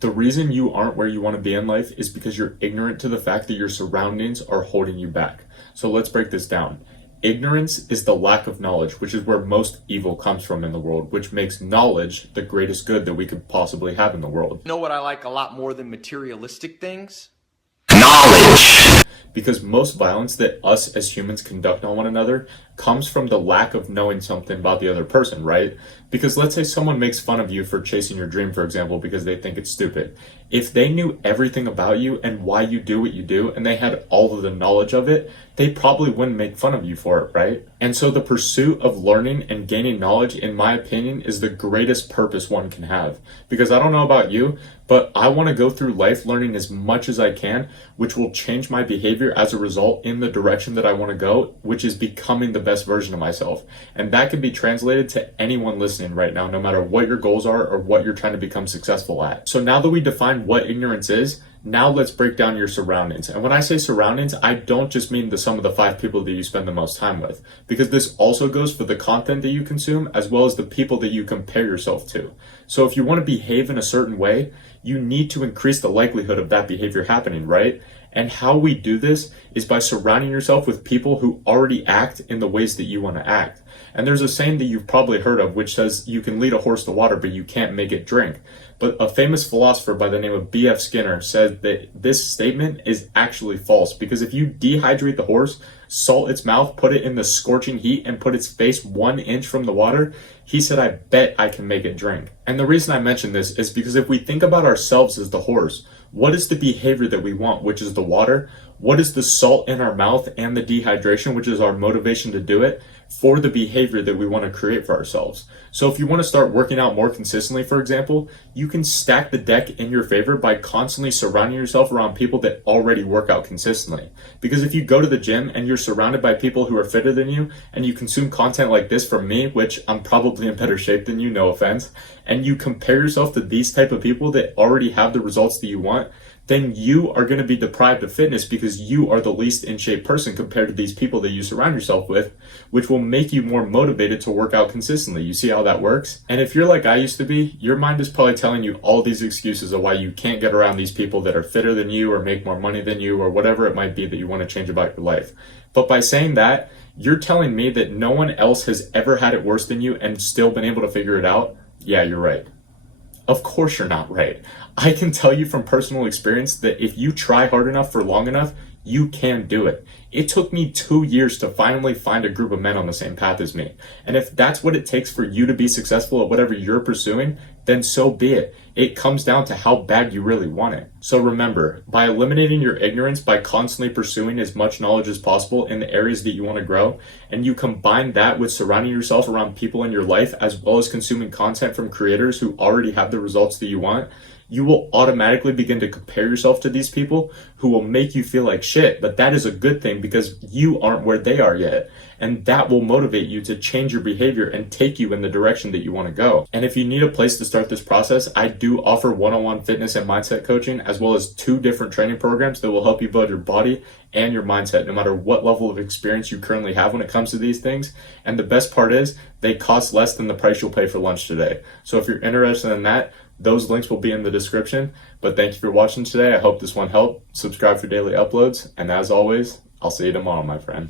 The reason you aren't where you want to be in life is because you're ignorant to the fact that your surroundings are holding you back. So let's break this down. Ignorance is the lack of knowledge, which is where most evil comes from in the world, which makes knowledge the greatest good that we could possibly have in the world. You know what I like a lot more than materialistic things? Knowledge. Because most violence that us as humans conduct on one another comes from the lack of knowing something about the other person, right? Because let's say someone makes fun of you for chasing your dream, for example, because they think it's stupid. If they knew everything about you and why you do what you do, and they had all of the knowledge of it, they probably wouldn't make fun of you for it, right? And so the pursuit of learning and gaining knowledge, in my opinion, is the greatest purpose one can have. Because I don't know about you, but I want to go through life learning as much as I can, which will change my behavior as a result in the direction that I want to go, which is becoming the best version of myself. And that can be translated to anyone listening right now, no matter what your goals are or what you're trying to become successful at. So now that we define what ignorance is, now let's break down your surroundings. And when I say surroundings, I don't just mean the sum of the 5 people that you spend the most time with, because this also goes for the content that you consume as well as the people that you compare yourself to. So if you want to behave in a certain way, you need to increase the likelihood of that behavior happening, right? And how we do this is by surrounding yourself with people who already act in the ways that you want to act. And there's a saying that you've probably heard of, which says you can lead a horse to water, but you can't make it drink. But a famous philosopher by the name of B.F. Skinner said that this statement is actually false, because if you dehydrate the horse, salt its mouth, put it in the scorching heat, and put its face 1 inch from the water, he said, I bet I can make it drink. And the reason I mention this is because if we think about ourselves as the horse, what is the behavior that we want, which is the water? What is the salt in our mouth and the dehydration, which is our motivation to do it, for the behavior that we want to create for ourselves? So if you want to start working out more consistently, for example, you can stack the deck in your favor by constantly surrounding yourself around people that already work out consistently. Because if you go to the gym and you're surrounded by people who are fitter than you, and you consume content like this from me, which I'm probably in better shape than you, no offense, and you compare yourself to these type of people that already have the results that you want, then you are going to be deprived of fitness because you are the least in shape person compared to these people that you surround yourself with, which will make you more motivated to work out consistently. You see how that works? And if you're like I used to be, your mind is probably telling you all these excuses of why you can't get around these people that are fitter than you or make more money than you or whatever it might be that you want to change about your life. But by saying that, you're telling me that no one else has ever had it worse than you and still been able to figure it out? Yeah, you're right. Of course you're not right. I can tell you from personal experience that if you try hard enough for long enough, you can do it. It took me 2 years to finally find a group of men on the same path as me. And if that's what it takes for you to be successful at whatever you're pursuing, then so be it. It comes down to how bad you really want it. So remember, by eliminating your ignorance, by constantly pursuing as much knowledge as possible in the areas that you want to grow, and you combine that with surrounding yourself around people in your life, as well as consuming content from creators who already have the results that you want, you will automatically begin to compare yourself to these people who will make you feel like shit. But that is a good thing because you aren't where they are yet. And that will motivate you to change your behavior and take you in the direction that you want to go. And if you need a place to start this process, I do offer one-on-one fitness and mindset coaching, as well as 2 different training programs that will help you build your body and your mindset, no matter what level of experience you currently have when it comes to these things. And the best part is they cost less than the price you'll pay for lunch today. So if you're interested in that, those links will be in the description. But thank you for watching today. I hope this one helped. Subscribe for daily uploads. And as always, I'll see you tomorrow, my friend.